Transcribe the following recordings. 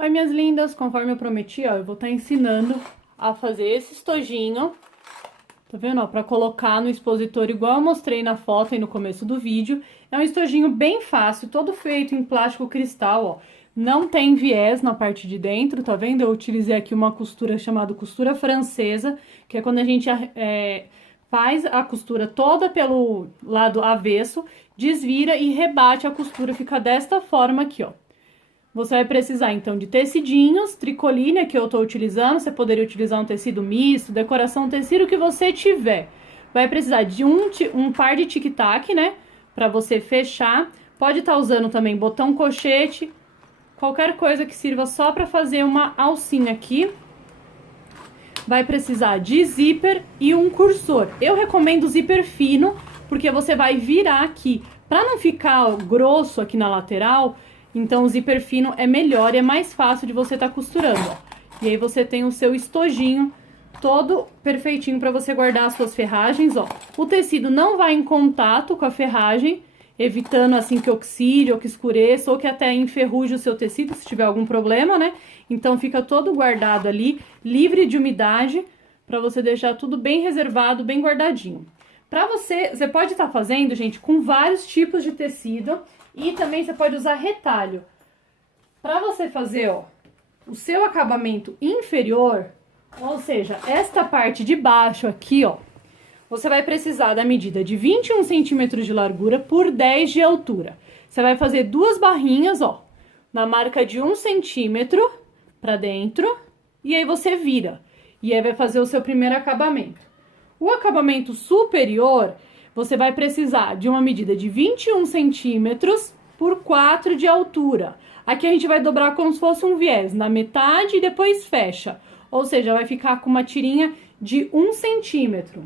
Oi, minhas lindas, conforme eu prometi, ó, eu vou estar ensinando a fazer esse estojinho, tá vendo, ó, pra colocar no expositor igual eu mostrei na foto aí no começo do vídeo. É um estojinho bem fácil, todo feito em plástico cristal, ó, não tem viés na parte de dentro, tá vendo? Eu utilizei aqui uma costura chamada costura francesa, que é quando a gente faz a costura toda pelo lado avesso, desvira e rebate a costura, fica desta forma aqui, ó. Você vai precisar, então, de tecidinhos, tricoline, que eu tô utilizando. Você poderia utilizar um tecido misto, decoração, tecido que você tiver. Vai precisar de um par de tic-tac, né? Pra você fechar. Pode estar usando também botão colchete, qualquer coisa que sirva só pra fazer uma alcinha aqui. Vai precisar de zíper e um cursor. Eu recomendo zíper fino, porque você vai virar aqui. Pra não ficar grosso aqui na lateral, então o zíper fino é melhor e é mais fácil de você estar costurando, ó. E aí você tem o seu estojinho todo perfeitinho para você guardar as suas ferragens, ó. O tecido não vai em contato com a ferragem, evitando assim que oxide ou que escureça ou que até enferruje o seu tecido se tiver algum problema, né? Então fica todo guardado ali, livre de umidade, para você deixar tudo bem reservado, bem guardadinho. Para você pode estar fazendo, gente, com vários tipos de tecido. E também você pode usar retalho. Para você fazer, ó, o seu acabamento inferior, ou seja, esta parte de baixo aqui, ó, você vai precisar da medida de 21 centímetros de largura por 10 de altura. Você vai fazer duas barrinhas, ó, na marca de 1 centímetro para dentro, e aí você vira. E aí vai fazer o seu primeiro acabamento. O acabamento superior, você vai precisar de uma medida de 21 centímetros por 4 de altura. Aqui a gente vai dobrar como se fosse um viés na metade e depois fecha. Ou seja, vai ficar com uma tirinha de 1 centímetro.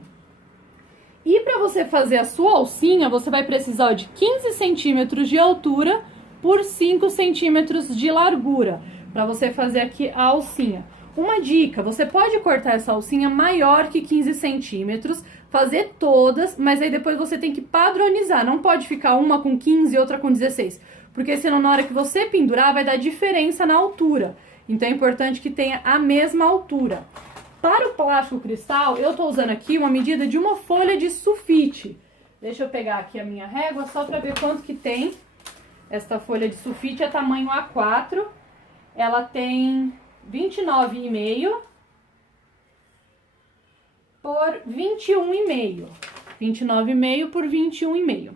E para você fazer a sua alcinha, você vai precisar ó, de 15 centímetros de altura por 5 centímetros de largura. Para você fazer aqui a alcinha. Uma dica, você pode cortar essa alcinha maior que 15 centímetros, fazer todas, mas aí depois você tem que padronizar. Não pode ficar uma com 15 e outra com 16, porque senão na hora que você pendurar vai dar diferença na altura. Então é importante que tenha a mesma altura. Para o plástico cristal, eu tô usando aqui uma medida de uma folha de sulfite. Deixa eu pegar aqui a minha régua só para ver quanto que tem. Esta folha de sulfite é tamanho A4, ela tem 29,5 por 21,5. 29,5 por 21,5,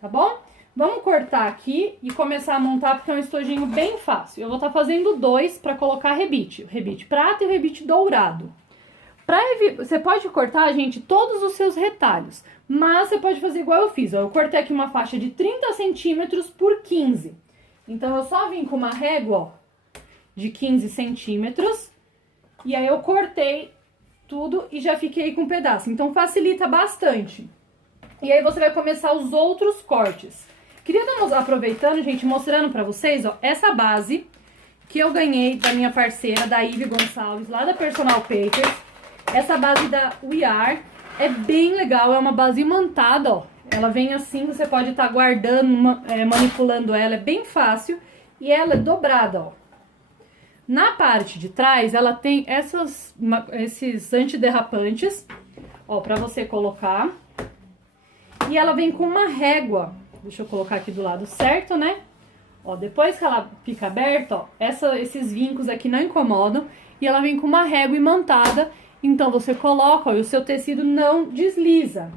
tá bom? Vamos cortar aqui e começar a montar porque é um estojinho bem fácil. Eu vou estar fazendo dois para colocar rebite. O rebite prata e o rebite dourado. Você pode cortar, gente, todos os seus retalhos, mas você pode fazer igual eu fiz. Ó. Eu cortei aqui uma faixa de 30 centímetros por 15. Então eu só vim com uma régua, ó, de 15 centímetros, e aí eu cortei tudo e já fiquei com um pedaço, então facilita bastante. E aí você vai começar os outros cortes. Queria estar aproveitando, gente, mostrando pra vocês, ó, essa base que eu ganhei da minha parceira, da Ivy Gonçalves, lá da Personal Papers. Essa base da We Are é bem legal, é uma base imantada, ó. Ela vem assim, você pode estar guardando, manipulando ela, é bem fácil. E ela é dobrada, ó. Na parte de trás, ela tem esses antiderrapantes, ó, pra você colocar. E ela vem com uma régua. Deixa eu colocar aqui do lado certo, né? Ó, depois que ela fica aberta, ó, esses vincos aqui não incomodam. E ela vem com uma régua imantada. Então, você coloca, ó, e o seu tecido não desliza.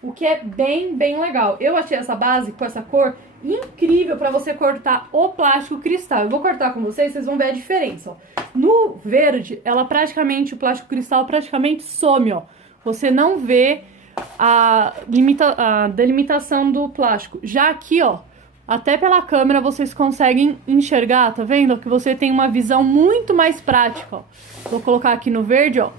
O que é bem, bem legal. Eu achei essa base com essa cor incrível para você cortar o plástico cristal. Eu vou cortar com vocês vai ver a diferença, ó. No verde, o plástico cristal praticamente some, ó. Você não vê a delimitação do plástico. Já aqui, ó, até pela câmera vocês conseguem enxergar, tá vendo? Que você tem uma visão muito mais prática, ó. Vou colocar aqui no verde, ó.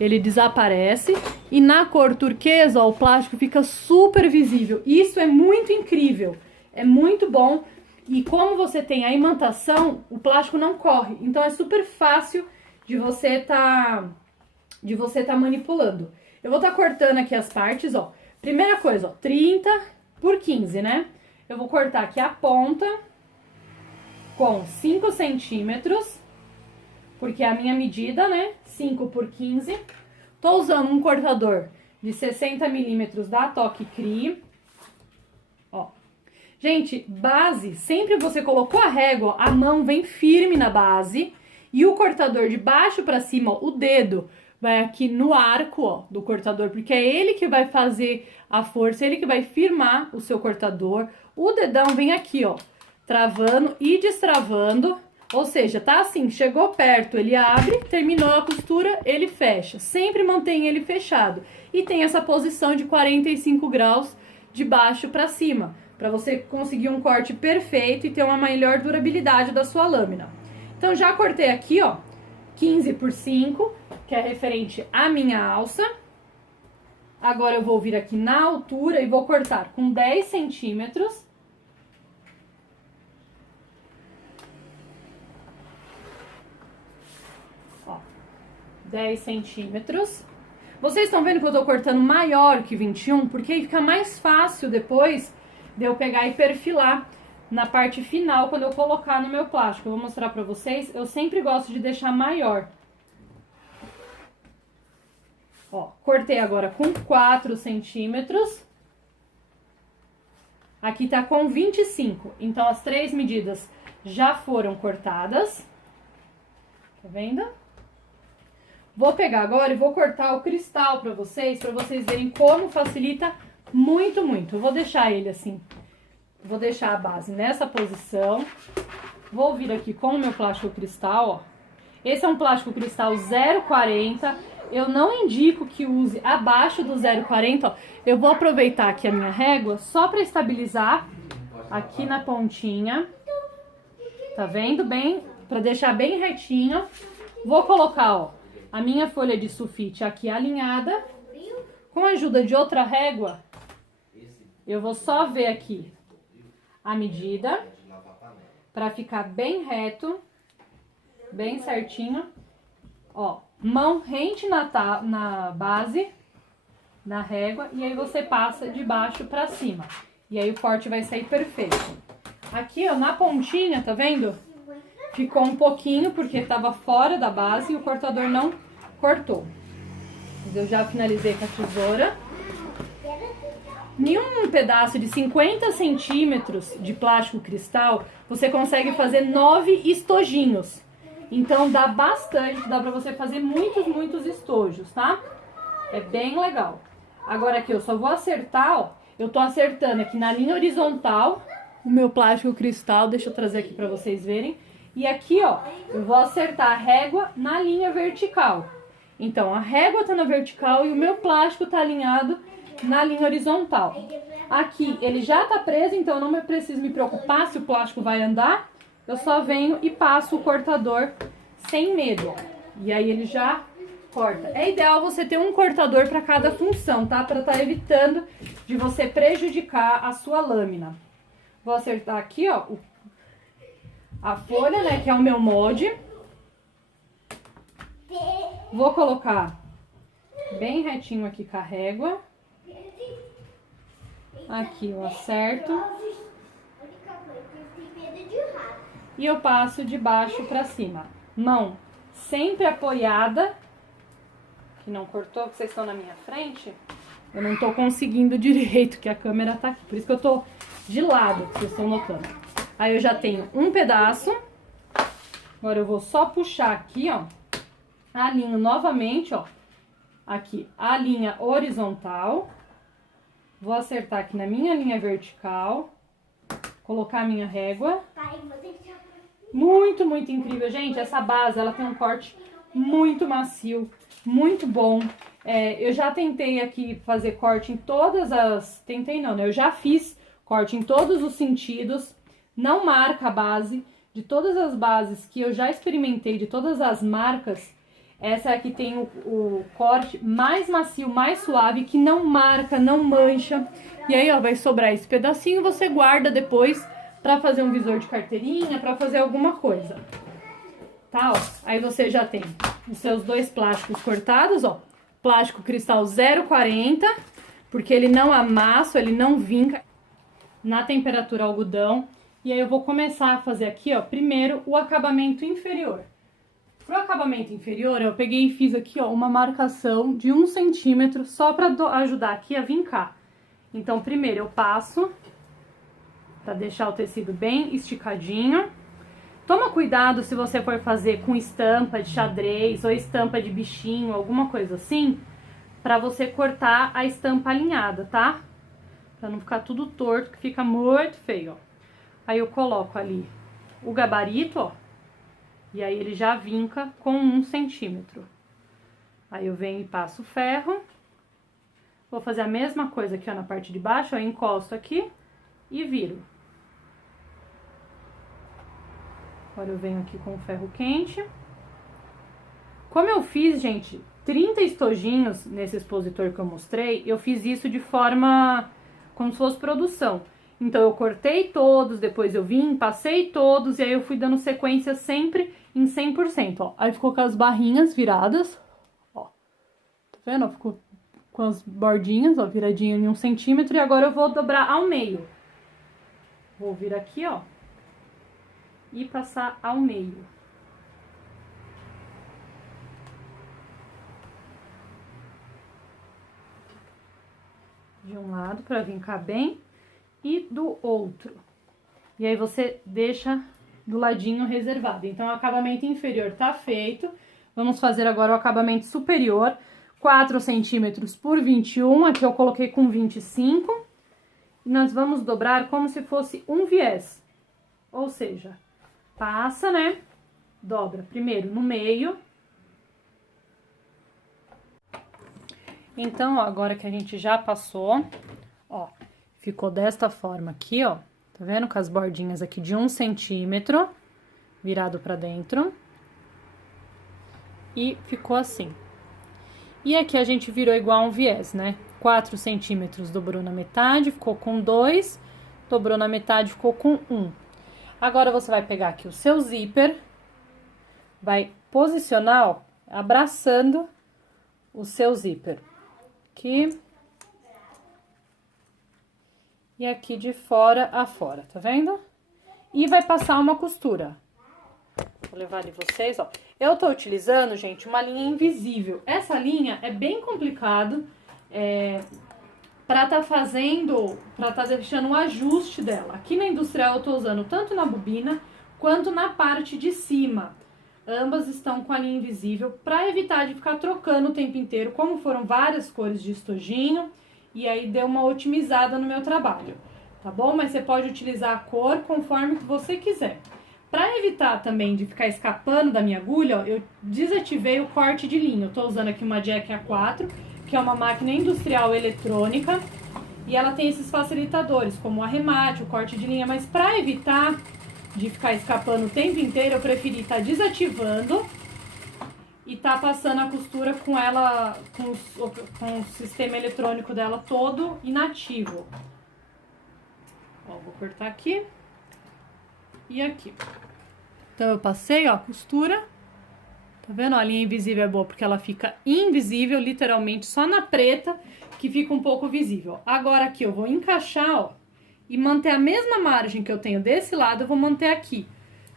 Ele desaparece e na cor turquesa, ó, o plástico fica super visível. Isso é muito incrível, é muito bom. E como você tem a imantação, o plástico não corre. Então é super fácil de você tá manipulando. Eu vou estar cortando aqui as partes, ó. Primeira coisa, ó, 30 por 15, né? Eu vou cortar aqui a ponta com 5 centímetros porque é a minha medida, né? 5 por 15. Tô usando um cortador de 60 milímetros da Toque Cri. Ó. Gente, base, sempre você colocou a régua, a mão vem firme na base. E o cortador de baixo pra cima, ó, o dedo, vai aqui no arco, ó, do cortador, porque é ele que vai fazer a força, ele que vai firmar o seu cortador. O dedão vem aqui, ó, travando e destravando, ou seja, tá assim, chegou perto, ele abre, terminou a costura, ele fecha. Sempre mantém ele fechado. E tem essa posição de 45 graus de baixo pra cima, pra você conseguir um corte perfeito e ter uma melhor durabilidade da sua lâmina. Então, já cortei aqui, ó, 15 por 5, que é referente à minha alça. Agora, eu vou vir aqui na altura e vou cortar com 10 centímetros. Ó, 10 centímetros. Vocês estão vendo que eu tô cortando maior que 21, porque aí fica mais fácil depois de eu pegar e perfilar na parte final, quando eu colocar no meu plástico. Eu vou mostrar pra vocês, eu sempre gosto de deixar maior. Ó, cortei agora com 4 centímetros. Aqui tá com 25, então as 3 medidas já foram cortadas. Tá vendo? Vou pegar agora e vou cortar o cristal pra vocês verem como facilita muito, muito. Eu vou deixar ele assim. Vou deixar a base nessa posição. Vou vir aqui com o meu plástico cristal, ó. Esse é um plástico cristal 0,40. Eu não indico que use abaixo do 0,40, ó. Eu vou aproveitar aqui a minha régua só para estabilizar aqui na pontinha. Tá vendo? Bem, para deixar bem retinho. Vou colocar, ó, a minha folha de sulfite aqui alinhada. Com a ajuda de outra régua, eu vou só ver aqui a medida para ficar bem reto, bem certinho. Ó, mão rente na base, na régua, e aí você passa de baixo para cima. E aí o corte vai sair perfeito. Aqui, ó, na pontinha, tá vendo? Ficou um pouquinho porque tava fora da base e o cortador não cortou. Mas eu já finalizei com a tesoura. Em um pedaço de 50 centímetros de plástico cristal, você consegue fazer 9 estojinhos. Então dá bastante, dá pra você fazer muitos, muitos estojos, tá? É bem legal. Agora aqui eu só vou acertar, ó. Eu tô acertando aqui na linha horizontal o meu plástico cristal, deixa eu trazer aqui pra vocês verem. E aqui, ó, eu vou acertar a régua na linha vertical. Então, a régua tá na vertical e o meu plástico tá alinhado na linha horizontal. Aqui ele já tá preso, então eu não preciso me preocupar se o plástico vai andar. Eu só venho e passo o cortador sem medo, ó. E aí ele já corta. É ideal você ter um cortador para cada função, tá? Para estar evitando de você prejudicar a sua lâmina. Vou acertar aqui, ó, a folha, né, que é o meu molde. Vou colocar bem retinho aqui com a régua. Aqui eu acerto. E eu passo de baixo pra cima. Mão sempre apoiada. Que não cortou, que vocês estão na minha frente. Eu não tô conseguindo direito, que a câmera tá aqui. Por isso que eu tô de lado, que vocês estão notando. Aí eu já tenho um pedaço. Agora eu vou só puxar aqui, ó. Alinho novamente, ó. Aqui, a linha horizontal. Vou acertar aqui na minha linha vertical. Colocar a minha régua. Muito, muito incrível. Gente, essa base, ela tem um corte muito macio, muito bom. Eu já tentei aqui fazer corte em todas as... Tentei não, né? Eu já fiz corte em todos os sentidos. Não marca a base. De todas as bases que eu já experimentei, de todas as marcas, essa é a que tem o corte mais macio, mais suave, que não marca, não mancha. E aí, ó, vai sobrar esse pedacinho, você guarda depois pra fazer um visor de carteirinha, pra fazer alguma coisa. Tá, ó. Aí você já tem os seus dois plásticos cortados, ó. Plástico cristal 0,40, porque ele não amassa, ele não vinca na temperatura algodão. E aí eu vou começar a fazer aqui, ó, primeiro o acabamento inferior. Pro acabamento inferior, eu peguei e fiz aqui, ó, uma marcação de 1 centímetro só pra ajudar aqui a vincar. Então, primeiro eu passo pra deixar o tecido bem esticadinho. Toma cuidado se você for fazer com estampa de xadrez ou estampa de bichinho, alguma coisa assim, pra você cortar a estampa alinhada, tá? Pra não ficar tudo torto, que fica muito feio, ó. Aí eu coloco ali o gabarito, ó, e aí ele já vinca com 1 centímetro. Aí eu venho e passo o ferro. Vou fazer a mesma coisa aqui, ó, na parte de baixo, ó, encosto aqui e viro. Agora eu venho aqui com o ferro quente. Como eu fiz, gente, 30 estojinhos nesse expositor que eu mostrei, eu fiz isso de forma como se fosse produção. Então eu cortei todos, depois eu vim, passei todos e aí eu fui dando sequência sempre em 100%, ó. Aí ficou com as barrinhas viradas, ó. Tá vendo? Ó, ficou com as bordinhas, ó, viradinho em 1 centímetro. E agora eu vou dobrar ao meio. Vou vir aqui, ó, e passar ao meio. De um lado para vincar bem e do outro. E aí você deixa do ladinho reservado. Então, o acabamento inferior tá feito. Vamos fazer agora o acabamento superior, 4 centímetros por 21, aqui eu coloquei com 25. E nós vamos dobrar como se fosse um viés. Ou seja, passa, né? Dobra primeiro no meio. Então, ó, agora que a gente já passou, ó, ficou desta forma aqui, ó. Tá vendo? Com as bordinhas aqui de 1 centímetro, virado pra dentro. E ficou assim. E aqui a gente virou igual um viés, né? 4 centímetros dobrou na metade, ficou com 2. Dobrou na metade, ficou com 1. Agora, você vai pegar aqui o seu zíper, vai posicionar, ó, abraçando o seu zíper. Aqui. E aqui de fora a fora, tá vendo? E vai passar uma costura. Vou levar ali vocês, ó. Eu tô utilizando, gente, uma linha invisível. Essa linha é bem complicado, pra tá deixando um ajuste dela. Aqui na industrial eu tô usando tanto na bobina quanto na parte de cima. Ambas estão com a linha invisível pra evitar de ficar trocando o tempo inteiro, como foram várias cores de estojinho, e aí deu uma otimizada no meu trabalho, tá bom? Mas você pode utilizar a cor conforme que você quiser. Pra evitar também de ficar escapando da minha agulha, ó, eu desativei o corte de linha. Eu tô usando aqui uma Jack A4, que é uma máquina industrial eletrônica, e ela tem esses facilitadores, como o arremate, o corte de linha, mas pra evitar de ficar escapando o tempo inteiro, eu preferi estar desativando e tá passando a costura com ela, com o sistema eletrônico dela todo inativo. Ó, vou cortar aqui e aqui. Então, eu passei, ó, a costura. Tá vendo? A linha invisível é boa porque ela fica invisível, literalmente, só na preta que fica um pouco visível. Agora aqui eu vou encaixar, ó, e manter a mesma margem que eu tenho desse lado, eu vou manter aqui.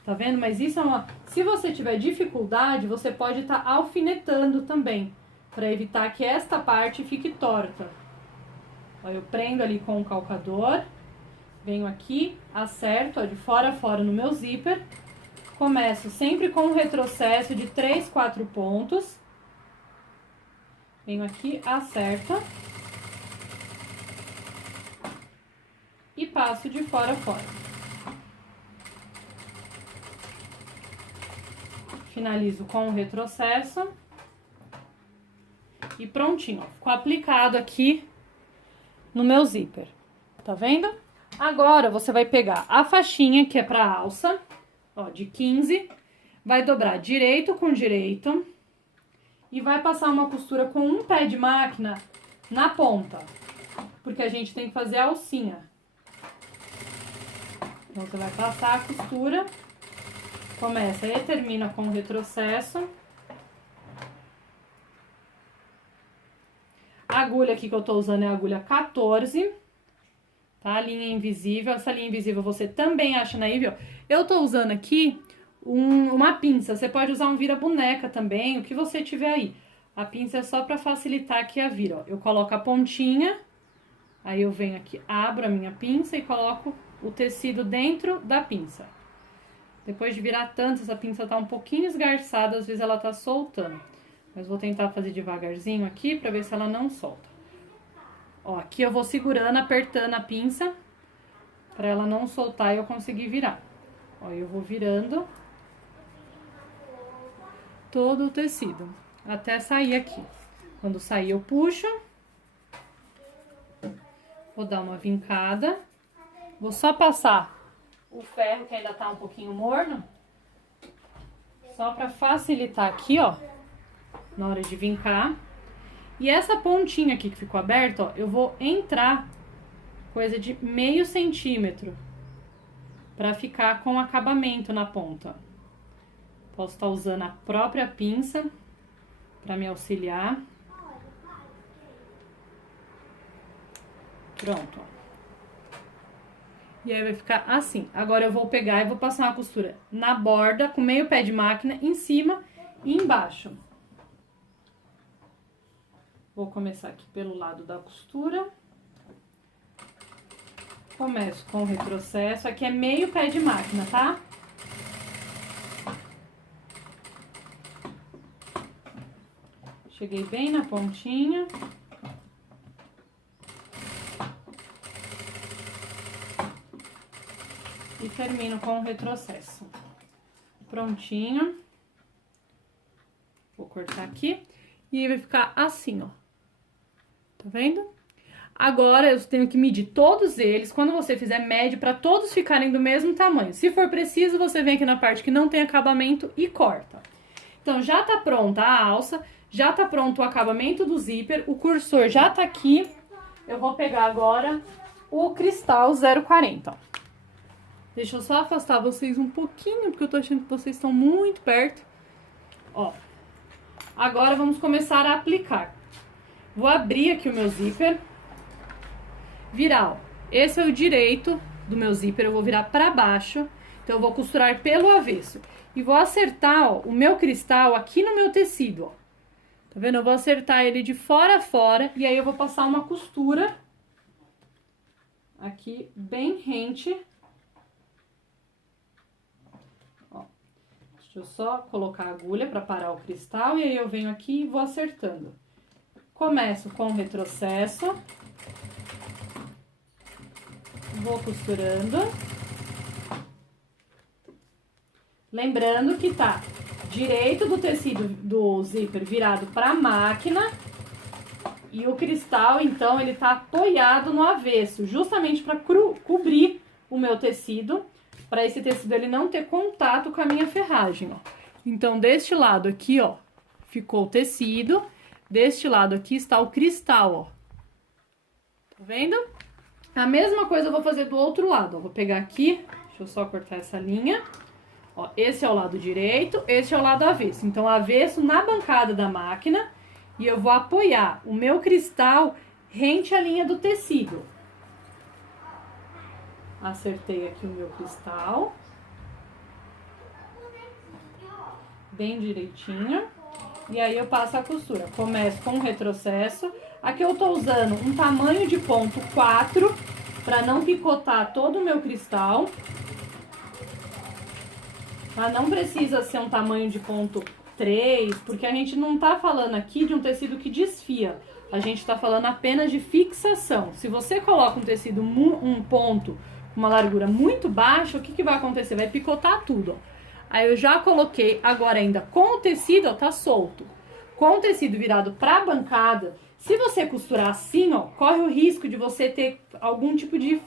Tá vendo? Mas isso é uma... Se você tiver dificuldade, você pode estar alfinetando também, para evitar que esta parte fique torta. Ó, eu prendo ali com o calcador, venho aqui, acerto, ó, de fora a fora no meu zíper, começo sempre com um retrocesso de 3, 4 pontos, venho aqui, acerto, e passo de fora a fora. Finalizo com o retrocesso. E prontinho, ó. Ficou aplicado aqui no meu zíper. Tá vendo? Agora, você vai pegar a faixinha, que é pra alça, ó, de 15. Vai dobrar direito com direito. E vai passar uma costura com um pé de máquina na ponta. Porque a gente tem que fazer a alcinha. Então, você vai passar a costura, começa e termina com o retrocesso. A agulha aqui que eu tô usando é a agulha 14, tá? A linha invisível, essa linha invisível você também acha na Ivy, ó. Eu tô usando aqui uma pinça. Você pode usar um vira-boneca também, o que você tiver aí. A pinça é só pra facilitar aqui a vira, ó. Eu coloco a pontinha, aí eu venho aqui, abro a minha pinça e coloco o tecido dentro da pinça. Depois de virar tanto, essa pinça tá um pouquinho esgarçada, às vezes ela tá soltando. Mas vou tentar fazer devagarzinho aqui pra ver se ela não solta. Ó, aqui eu vou segurando, apertando a pinça pra ela não soltar e eu conseguir virar. Ó, eu vou virando todo o tecido, até sair aqui. Quando sair eu puxo. Vou dar uma vincada. Vou só passar o ferro que ainda tá um pouquinho morno. Só pra facilitar aqui, ó, na hora de vincar. E essa pontinha aqui que ficou aberta, ó, eu vou entrar coisa de meio centímetro pra ficar com acabamento na ponta. Posso estar usando a própria pinça pra me auxiliar. Pronto, ó. E aí vai ficar assim. Agora eu vou pegar e vou passar uma costura na borda, com meio pé de máquina, em cima e embaixo. Vou começar aqui pelo lado da costura. Começo com o retrocesso. Aqui é meio pé de máquina, tá? Cheguei bem na pontinha. E termino com o retrocesso. Prontinho. Vou cortar aqui. E aí vai ficar assim, ó. Tá vendo? Agora eu tenho que medir todos eles. Quando você fizer, mede para todos ficarem do mesmo tamanho. Se for preciso, você vem aqui na parte que não tem acabamento e corta. Então, já tá pronta a alça, já tá pronto o acabamento do zíper, o cursor já tá aqui. Eu vou pegar agora o cristal 0,40, ó. Deixa eu só afastar vocês um pouquinho, porque eu tô achando que vocês estão muito perto. Ó. Agora vamos começar a aplicar. Vou abrir aqui o meu zíper. Virar, ó. Esse é o direito do meu zíper, eu vou virar pra baixo. Então, eu vou costurar pelo avesso. E vou acertar, ó, o meu cristal aqui no meu tecido, ó. Tá vendo? Eu vou acertar ele de fora a fora. E aí, eu vou passar uma costura aqui, bem rente. Ó. Deixa eu só colocar a agulha pra parar o cristal. E aí, eu venho aqui e vou acertando. Começo com o retrocesso. Vou costurando. Lembrando que tá direito do tecido do zíper virado pra máquina. E o cristal, então, ele tá apoiado no avesso, justamente para cobrir o meu tecido, para esse tecido ele não ter contato com a minha ferragem, ó. Então, deste lado aqui, ó, ficou o tecido. Deste lado aqui está o cristal, ó. Tá vendo? A mesma coisa eu vou fazer do outro lado, ó. Vou pegar aqui, deixa eu só cortar essa linha. Ó, esse é o lado direito, esse é o lado avesso. Então, avesso na bancada da máquina. E eu vou apoiar o meu cristal rente à linha do tecido. Acertei aqui o meu cristal. Bem direitinho. E aí, eu passo a costura. Começo com o retrocesso. Aqui eu tô usando um tamanho de ponto 4, para não picotar todo o meu cristal. Tá? Não precisa ser um tamanho de ponto 3, porque a gente não tá falando aqui de um tecido que desfia. A gente tá falando apenas de fixação. Se você coloca um tecido, um ponto, uma largura muito baixa, o que que vai acontecer? Vai picotar tudo, ó. Aí eu já coloquei, agora ainda com o tecido, ó, tá solto. Com o tecido virado pra bancada, se você costurar assim, ó, corre o risco de você ter algum tipo de...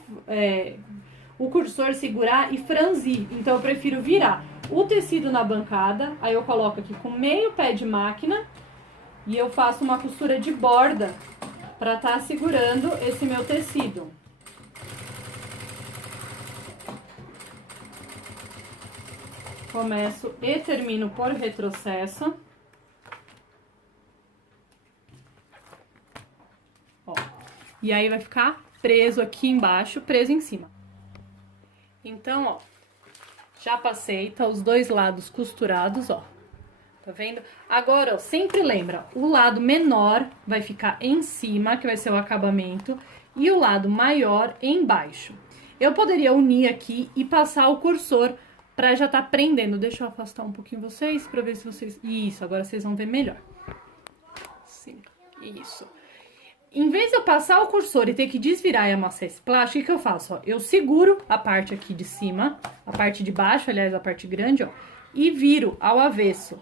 o cursor segurar e franzir. Então, eu prefiro virar o tecido na bancada, aí eu coloco aqui com meio pé de máquina e eu faço uma costura de borda para estar segurando esse meu tecido. Começo e termino por retrocesso. Ó. E aí vai ficar preso aqui embaixo, preso em cima. Então, ó, Já passei, tá os dois lados costurados, ó. Tá vendo? Agora, ó, sempre lembra, o lado menor vai ficar em cima, que vai ser o acabamento, e o lado maior embaixo. Eu poderia unir aqui e passar o cursor pra já tá prendendo. Deixa eu afastar um pouquinho vocês, pra ver se vocês... Isso, agora vocês vão ver melhor. Sim, isso. Em vez de eu passar o cursor e ter que desvirar e amassar esse plástico, o que eu faço? Ó, eu seguro a parte aqui de cima, a parte de baixo, aliás, a parte grande, ó, e viro ao avesso.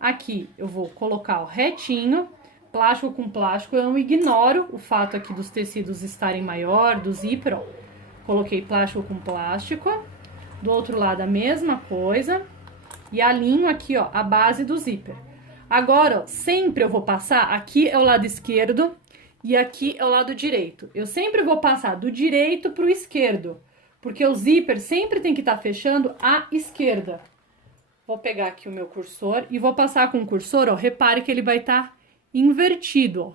Aqui eu vou colocar, ó, retinho, plástico com plástico. Eu não ignoro o fato aqui dos tecidos estarem maior, do zíper, ó. Coloquei plástico com plástico. Do outro lado a mesma coisa. E alinho aqui, ó, a base do zíper. Agora, ó, sempre eu vou passar, aqui é o lado esquerdo e aqui é o lado direito. Eu sempre vou passar do direito pro esquerdo, porque o zíper sempre tem que estar fechando à esquerda. Vou pegar aqui o meu cursor e vou passar com o cursor, ó, repare que ele vai estar invertido, ó.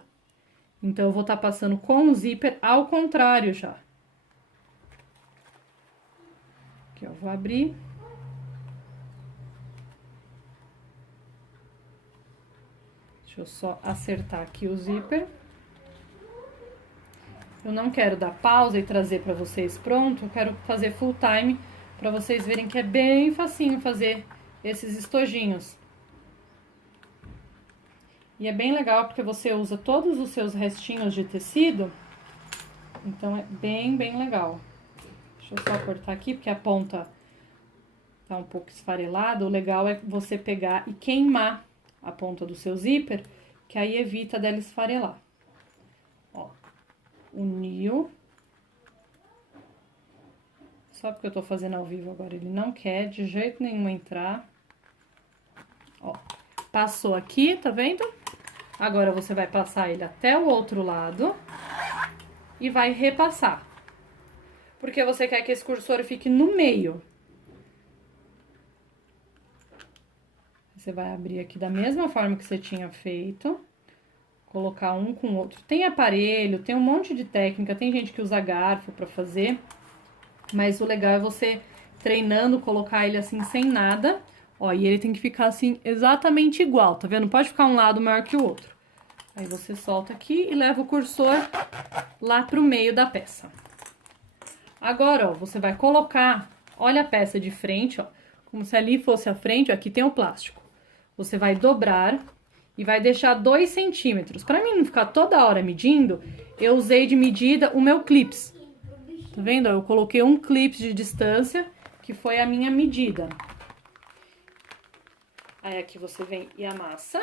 Então, eu vou estar passando com o zíper ao contrário já. Aqui, ó, vou abrir. Deixa eu só acertar aqui o zíper. Eu não quero dar pausa e trazer para vocês pronto, eu quero fazer full time para vocês verem que é bem facinho fazer esses estojinhos. E é bem legal porque você usa todos os seus restinhos de tecido, então é bem legal. Deixa eu só cortar aqui porque a ponta tá um pouco esfarelada. O legal é você pegar e queimar a ponta do seu zíper, que aí evita dela esfarelar. Ó, uniu. Só porque eu tô fazendo ao vivo agora, ele não quer de jeito nenhum entrar. Ó, passou aqui, tá vendo? Agora você vai passar ele até o outro lado e vai repassar. Porque você quer que esse cursor fique no meio. Você vai abrir aqui da mesma forma que você tinha feito. Colocar um com o outro. Tem aparelho, tem um monte de técnica. Tem gente que usa garfo pra fazer. Mas o legal é você treinando, colocar ele assim sem nada. Ó, e ele tem que ficar assim exatamente igual, tá vendo? Não pode ficar um lado maior que o outro. Aí você solta aqui e leva o cursor lá pro meio da peça. Agora, ó, você vai colocar, olha a peça de frente, ó. Como se ali fosse a frente, ó, aqui tem o plástico. Você vai dobrar e vai deixar 2 centímetros. Pra mim não ficar toda hora medindo, eu usei de medida o meu clips. Tá vendo? Eu coloquei um clips de distância, que foi a minha medida. Aí aqui você vem e amassa.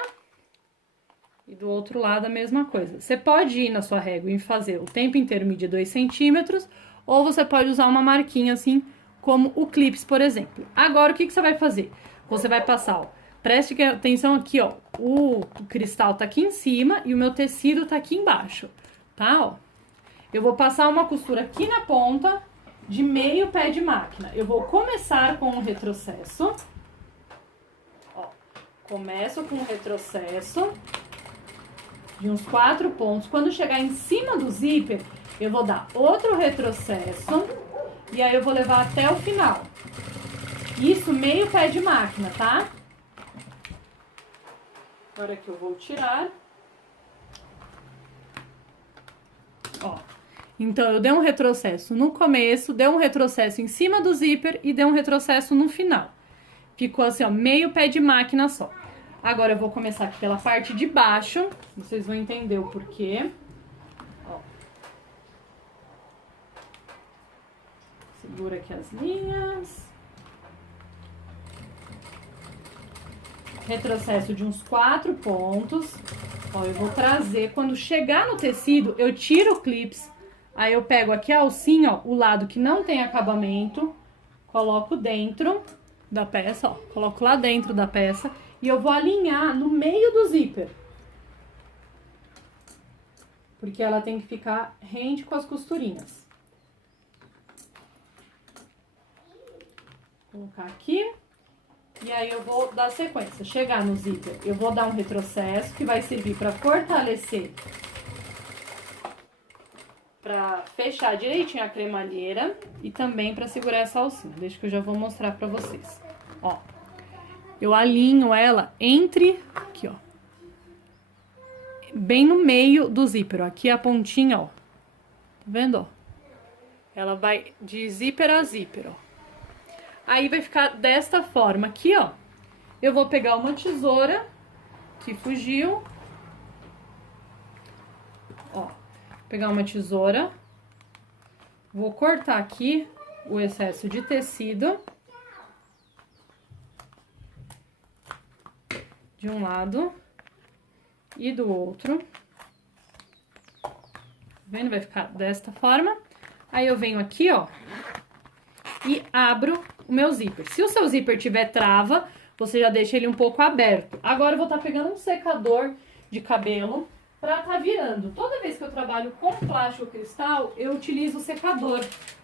E do outro lado a mesma coisa. Você pode ir na sua régua e fazer o tempo inteiro medir 2 centímetros, ou você pode usar uma marquinha assim, como o clips, por exemplo. Agora, o que você vai fazer? Você vai passar, ó, preste atenção aqui, ó, o cristal tá aqui em cima e o meu tecido tá aqui embaixo, tá, ó. Eu vou passar uma costura aqui na ponta de meio pé de máquina. Eu vou começar com o retrocesso. Ó, começo com o retrocesso de uns 4 pontos. Quando chegar em cima do zíper, eu vou dar outro retrocesso e aí eu vou levar até o final. Isso meio pé de máquina, tá? Agora que eu vou tirar. Ó. Então, eu dei um retrocesso no começo, dei um retrocesso em cima do zíper e dei um retrocesso no final. Ficou assim, ó, meio pé de máquina só. Agora, eu vou começar aqui pela parte de baixo, vocês vão entender o porquê. Ó. Segura aqui as linhas. Retrocesso de uns 4 pontos. Ó, eu vou trazer, quando chegar no tecido, eu tiro o clips. Aí eu pego aqui a alcinha, ó, o lado que não tem acabamento, coloco dentro da peça, ó, coloco lá dentro da peça e eu vou alinhar no meio do zíper. Porque ela tem que ficar rente com as costurinhas. Vou colocar aqui e aí eu vou dar sequência. Chegar no zíper, eu vou dar um retrocesso que vai servir para fortalecer pra fechar direitinho a cremalheira e também pra segurar essa alcinha. Deixa que eu já vou mostrar pra vocês. Ó, eu alinho ela entre, aqui, ó, bem no meio do zíper, ó. Aqui é a pontinha, ó. Tá vendo, ó? Ela vai de zíper a zíper, ó. Aí vai ficar desta forma aqui, ó. Eu vou pegar uma tesoura que fugiu. Ó, pegar uma tesoura. Vou cortar aqui o excesso de tecido. De um lado e do outro. Tá vendo? Vai ficar desta forma. Aí eu venho aqui, ó, e abro o meu zíper. Se o seu zíper tiver trava, você já deixa ele um pouco aberto. Agora eu vou estar pegando um secador de cabelo pra tá virando. Toda vez que eu trabalho com plástico cristal, eu utilizo o secador,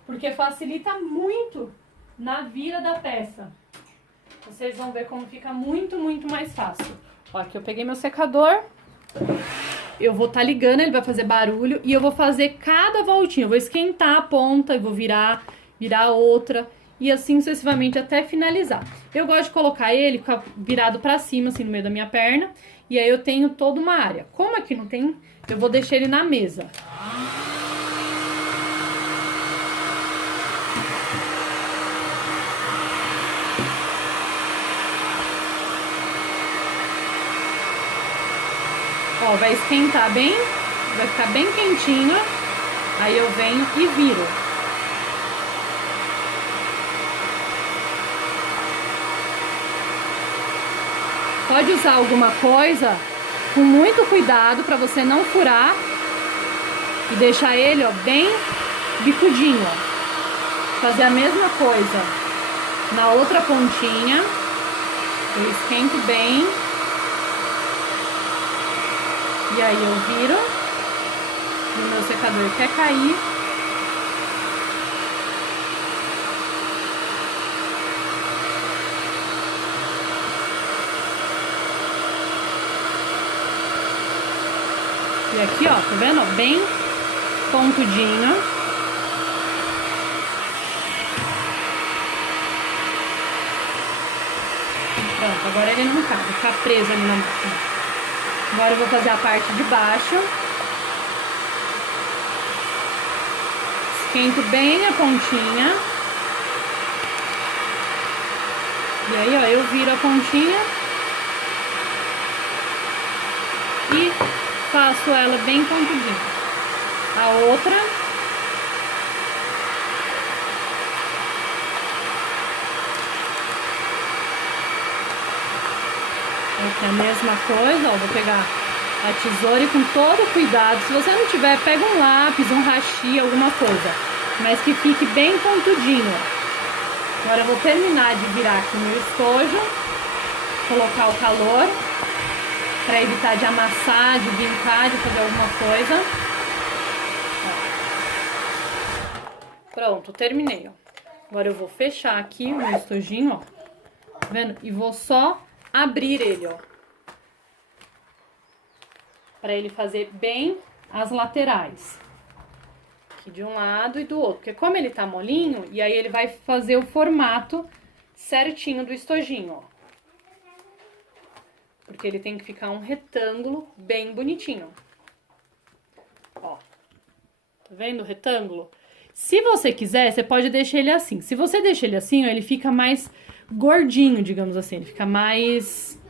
porque facilita muito na vira da peça. Vocês vão ver como fica muito, muito mais fácil. Ó, aqui eu peguei meu secador. Eu vou estar ligando, ele vai fazer barulho. E eu vou fazer cada voltinha. Eu vou esquentar a ponta, eu vou virar outra. E assim sucessivamente até finalizar. Eu gosto de colocar ele ficar virado pra cima, assim, no meio da minha perna. E aí eu tenho toda uma área. Como aqui não tem, eu vou deixar ele na mesa. Ó, vai esquentar bem, vai ficar bem quentinho. Aí eu venho e viro. Pode usar alguma coisa com muito cuidado para você não furar e deixar ele, ó, bem bicudinho, ó. Fazer a mesma coisa na outra pontinha. Eu esquento bem. E aí eu viro. E o meu secador quer cair. E aqui, ó, tá vendo? Bem pontudinho. Pronto, agora ele não cabe, fica preso ali na máquina. Agora eu vou fazer a parte de baixo. Esquento bem a pontinha. E aí, ó, eu viro a pontinha. E faço ela bem pontudinha. A outra. Aqui a mesma coisa, ó. Vou pegar a tesoura e com todo cuidado. Se você não tiver, pega um lápis, um hashi, alguma coisa. Mas que fique bem pontudinho, ó. Agora eu vou terminar de virar aqui o meu estojo. Colocar o calor. Pra evitar de amassar, de vincar, de fazer alguma coisa. Ó. Pronto, terminei, ó. Agora eu vou fechar aqui o meu estojinho, ó. Tá vendo? E vou só abrir ele, ó. Pra ele fazer bem as laterais. Aqui de um lado e do outro. Porque como ele tá molinho, e aí ele vai fazer o formato certinho do estojinho, ó. Porque ele tem que ficar um retângulo bem bonitinho. Ó. Tá vendo o retângulo? Se você quiser, você pode deixar ele assim. Se você deixar ele assim, ó, ele fica mais gordinho, digamos assim. Ele fica mais...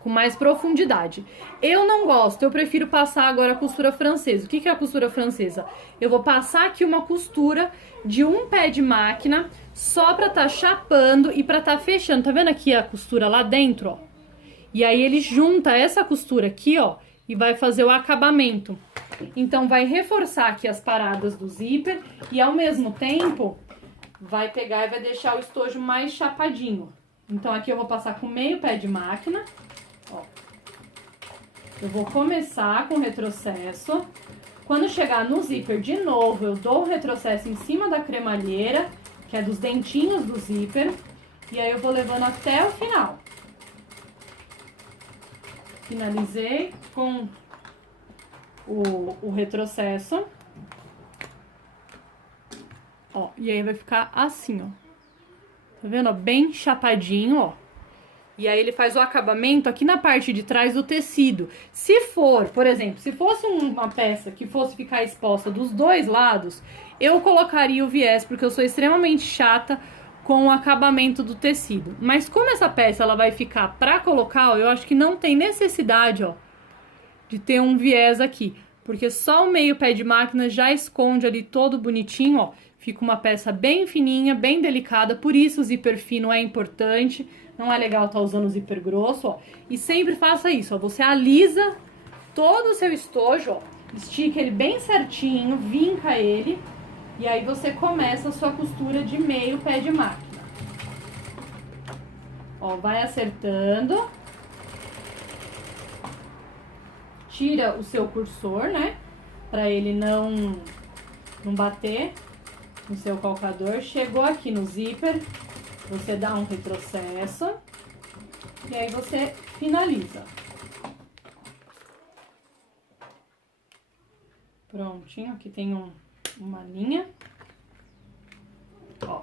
com mais profundidade. Eu não gosto, eu prefiro passar agora a costura francesa. O que é a costura francesa? Eu vou passar aqui uma costura de um pé de máquina só pra tá chapando e pra tá fechando. Tá vendo aqui a costura lá dentro, ó? E aí ele junta essa costura aqui, ó, e vai fazer o acabamento. Então vai reforçar aqui as paradas do zíper e ao mesmo tempo vai pegar e vai deixar o estojo mais chapadinho. Então aqui eu vou passar com meio pé de máquina, ó. Eu vou começar com o retrocesso. Quando chegar no zíper de novo, eu dou o retrocesso em cima da cremalheira, que é dos dentinhos do zíper, e aí eu vou levando até o final. Finalizei com o retrocesso. E aí vai ficar assim, ó. Tá vendo, ó? Bem chapadinho, ó. E aí ele faz o acabamento aqui na parte de trás do tecido. Se for, por exemplo, se fosse uma peça que fosse ficar exposta dos dois lados, eu colocaria o viés, porque eu sou extremamente chata com o acabamento do tecido. Mas como essa peça ela vai ficar pra colocar, ó, eu acho que não tem necessidade, ó, de ter um viés aqui. Porque só o meio pé de máquina já esconde ali todo bonitinho, ó. Fica uma peça bem fininha, bem delicada, por isso o zíper fino é importante. Não é legal estar usando zíper grosso, ó. E sempre faça isso, ó. Você alisa todo o seu estojo, ó. Estica ele bem certinho, vinca ele. E aí você começa a sua costura de meio pé de máquina. Ó, vai acertando. Tira o seu cursor, né? Pra ele não bater no seu calcador. Chegou aqui no zíper, você dá um retrocesso e aí você finaliza. Prontinho, aqui tem uma linha. Ó.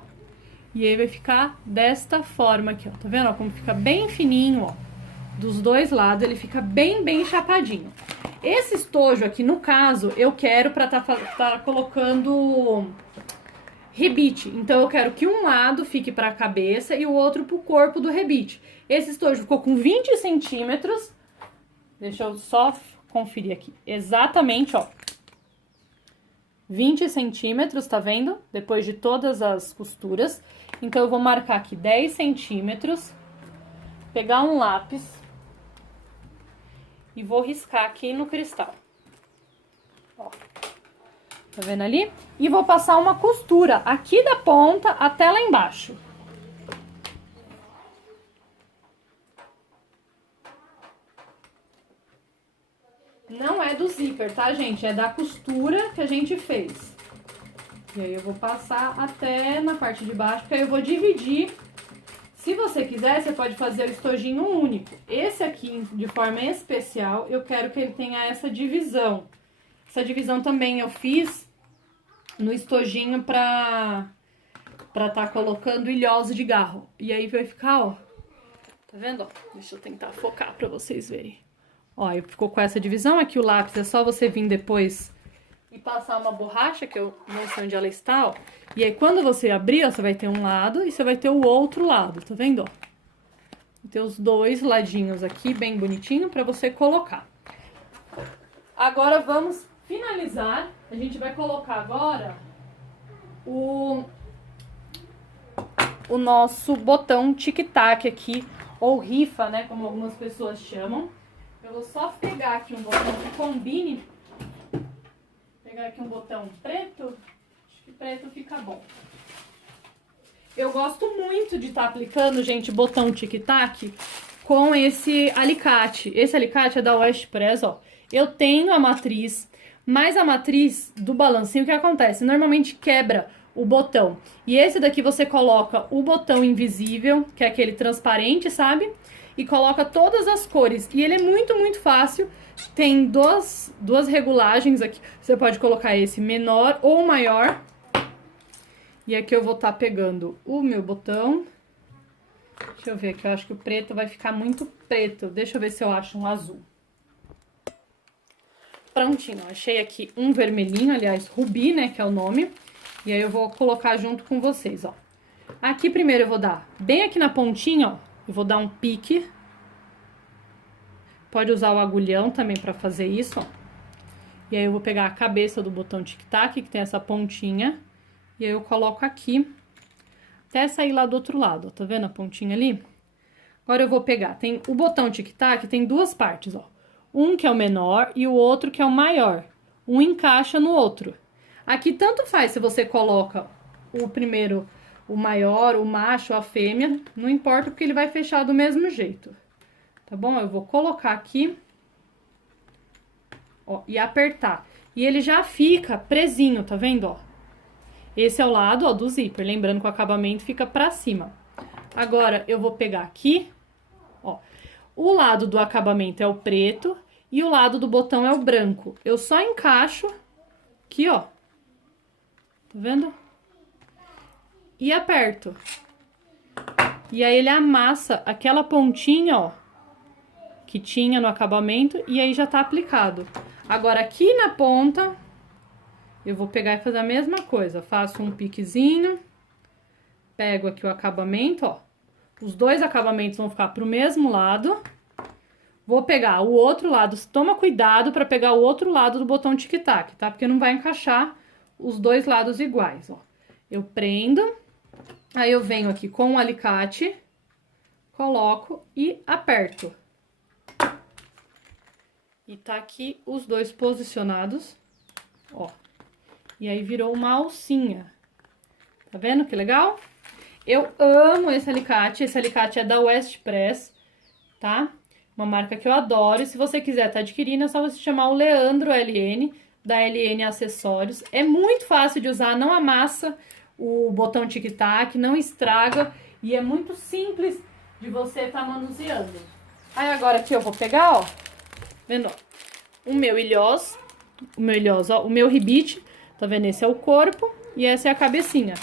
E aí vai ficar desta forma aqui, ó. Tá vendo, ó, como fica bem fininho, ó. Dos dois lados, ele fica bem chapadinho. Esse estojo aqui, no caso, eu quero pra tá colocando rebite. Então, eu quero que um lado fique pra cabeça e o outro pro corpo do rebite. Esse estojo ficou com 20 centímetros. Deixa eu só conferir aqui. Exatamente, ó. 20 centímetros, tá vendo? Depois de todas as costuras. Então, eu vou marcar aqui 10 centímetros. Pegar um lápis. E vou riscar aqui no cristal. Ó. Tá vendo ali? E vou passar uma costura aqui da ponta até lá embaixo. Não é do zíper, tá, gente? É da costura que a gente fez. E aí eu vou passar até na parte de baixo, porque aí eu vou dividir. Se você quiser, você pode fazer o estojinho único. Esse aqui, de forma especial, eu quero que ele tenha essa divisão. Essa divisão também eu fiz no estojinho pra tá colocando ilhosa de garro. E aí vai ficar, ó. Tá vendo, ó? Deixa eu tentar focar pra vocês verem. Ó, aí ficou com essa divisão. Aqui o lápis é só você vir depois e passar uma borracha, que eu não sei onde ela está, ó. E aí, quando você abrir, ó, você vai ter um lado e você vai ter o outro lado, tá vendo, ó? Vai ter os dois ladinhos aqui, bem bonitinho, pra você colocar. Agora, vamos finalizar. A gente vai colocar agora o nosso botão tic-tac aqui, ou rifa, né, como algumas pessoas chamam. Eu vou só pegar aqui um botão que combine. Pegar aqui um botão preto. Acho que preto fica bom. Eu gosto muito de estar aplicando, gente, botão tic-tac com esse alicate. Esse alicate é da West Press, ó. Eu tenho a matriz, mas a matriz do balancinho, o que acontece? Normalmente quebra o botão. E esse daqui você coloca o botão invisível, que é aquele transparente, sabe? E coloca todas as cores. E ele é muito fácil. Tem duas regulagens aqui. Você pode colocar esse menor ou maior. E aqui eu vou estar pegando o meu botão. Deixa eu ver aqui, eu acho que o preto vai ficar muito preto. Deixa eu ver se eu acho um azul. Prontinho, achei aqui um vermelhinho, aliás, rubi, né, que é o nome. E aí eu vou colocar junto com vocês, ó. Aqui primeiro eu vou dar bem aqui na pontinha, ó. Eu vou dar um pique. Pode usar o agulhão também pra fazer isso, ó. E aí eu vou pegar a cabeça do botão tic-tac, que tem essa pontinha. E aí eu coloco aqui, até sair lá do outro lado, ó. Tá vendo a pontinha ali? Agora eu vou pegar, tem o botão tic-tac, tem duas partes, ó. Um que é o menor e o outro que é o maior. Um encaixa no outro. Aqui tanto faz se você coloca o primeiro, o maior, o macho, a fêmea, não importa porque ele vai fechar do mesmo jeito. Tá bom? Eu vou colocar aqui, ó, e apertar. E ele já fica presinho, tá vendo, ó? Esse é o lado, ó, do zíper, lembrando que o acabamento fica pra cima. Agora, eu vou pegar aqui, ó, o lado do acabamento é o preto e o lado do botão é o branco. Eu só encaixo aqui, ó, tá vendo? e aperto. E aí ele amassa aquela pontinha, ó, que tinha no acabamento, e aí já tá aplicado. Agora aqui na ponta, eu vou pegar e fazer a mesma coisa. Faço um piquezinho, pego aqui o acabamento, ó. Os dois acabamentos vão ficar pro mesmo lado. Vou pegar o outro lado, toma cuidado para pegar o outro lado do botão tic-tac, tá? Porque não vai encaixar os dois lados iguais, ó. Eu prendo, aí eu venho aqui com o alicate, coloco e aperto. E tá aqui os dois posicionados, ó. E aí virou uma alcinha. Tá vendo que legal? Eu amo esse alicate é da West Press, tá? Uma marca que eu adoro. E se você quiser tá adquirindo, é só você chamar o Leandro LN, da LN Acessórios. É muito fácil de usar, não amassa o botão tic-tac, não estraga. E é muito simples de você tá manuseando. Aí agora aqui eu vou pegar, ó, vendo? O meu ilhós, ó, o meu ribite, tá vendo? Esse é o corpo e essa é a cabecinha.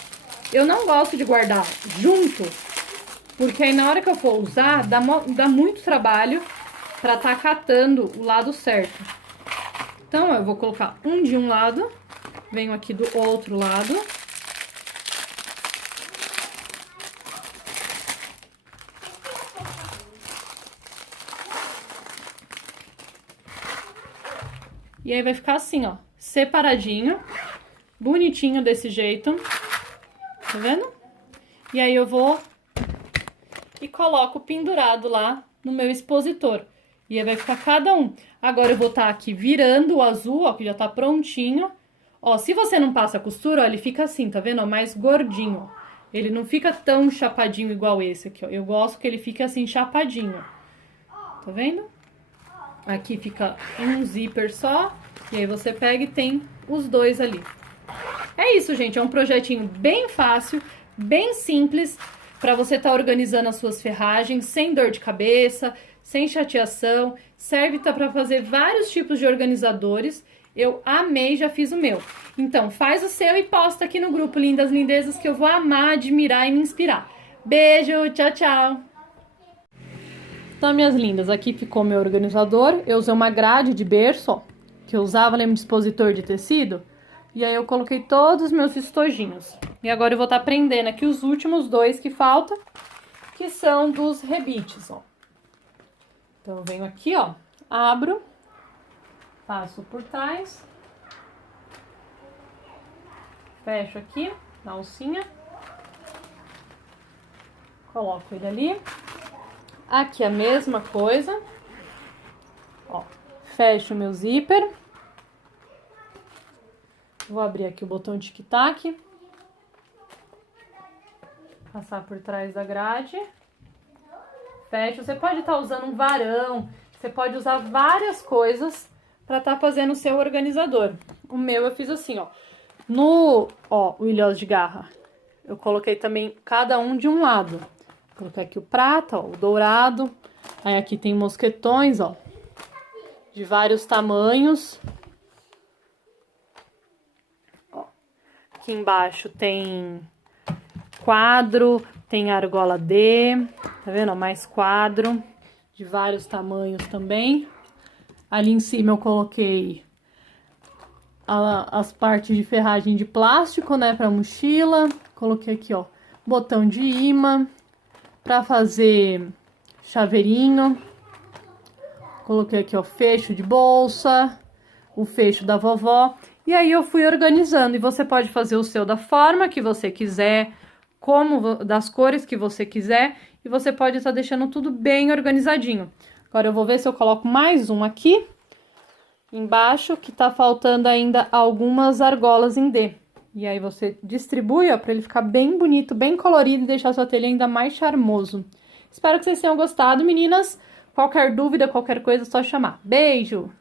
Eu não gosto de guardar junto, porque aí na hora que eu for usar, dá muito trabalho pra tá catando o lado certo. Então, ó, eu vou colocar um de um lado, venho aqui do outro lado. E aí vai ficar assim, ó, separadinho, bonitinho desse jeito, tá vendo? E aí eu vou e coloco pendurado lá no meu expositor. E aí vai ficar cada um. Agora eu vou estar aqui virando o azul, ó, que já tá prontinho. Ó, se você não passa a costura, ó, ele fica assim, tá vendo? Ó, mais gordinho, ó. Ele não fica tão chapadinho igual esse aqui, ó. Eu gosto que ele fique assim, chapadinho, ó. Tá vendo? Aqui fica um zíper só, e aí você pega e tem os dois ali. É isso, gente, é um projetinho bem fácil, bem simples, para você estar organizando as suas ferragens, sem dor de cabeça, sem chateação. Serve para fazer vários tipos de organizadores. Eu amei, já fiz o meu. Então, faz o seu e posta aqui no grupo Lindas Lindezas, que eu vou amar, admirar e me inspirar. Beijo, tchau, tchau! Então, minhas lindas, aqui ficou meu organizador. Eu usei uma grade de berço, ó, que eu usava, lembra, de expositor de tecido. E aí eu coloquei todos os meus estojinhos. E agora eu vou estar prendendo aqui os últimos dois que faltam, que são dos rebites, ó. Então, eu venho aqui, ó, abro, passo por trás, fecho aqui na alcinha, coloco ele ali. Aqui a mesma coisa, ó, fecho o meu zíper, vou abrir aqui o botão tic-tac, passar por trás da grade, fecho. Você pode estar usando um varão, você pode usar várias coisas para estar fazendo o seu organizador. O meu eu fiz assim, ó, o ilhós de garra, eu coloquei também cada um de um lado. Coloquei aqui o prata, ó, o dourado. Aí aqui tem mosquetões, ó, de vários tamanhos. Ó, aqui embaixo tem quadro, tem argola D, tá vendo? Ó, mais quadro, de vários tamanhos também. Ali em cima eu coloquei as partes de ferragem de plástico, né, pra mochila. Coloquei aqui, ó, botão de imã para fazer chaveirinho. Coloquei aqui, ó, fecho de bolsa, o fecho da vovó. E aí eu fui organizando. E você pode fazer o seu da forma que você quiser, das cores que você quiser. E você pode estar deixando tudo bem organizadinho. Agora eu vou ver se eu coloco mais um aqui embaixo, que tá faltando ainda algumas argolas em D. E aí você distribui, ó, pra ele ficar bem bonito, bem colorido e deixar sua telha ainda mais charmoso. Espero que vocês tenham gostado, meninas. Qualquer dúvida, qualquer coisa, é só chamar. Beijo!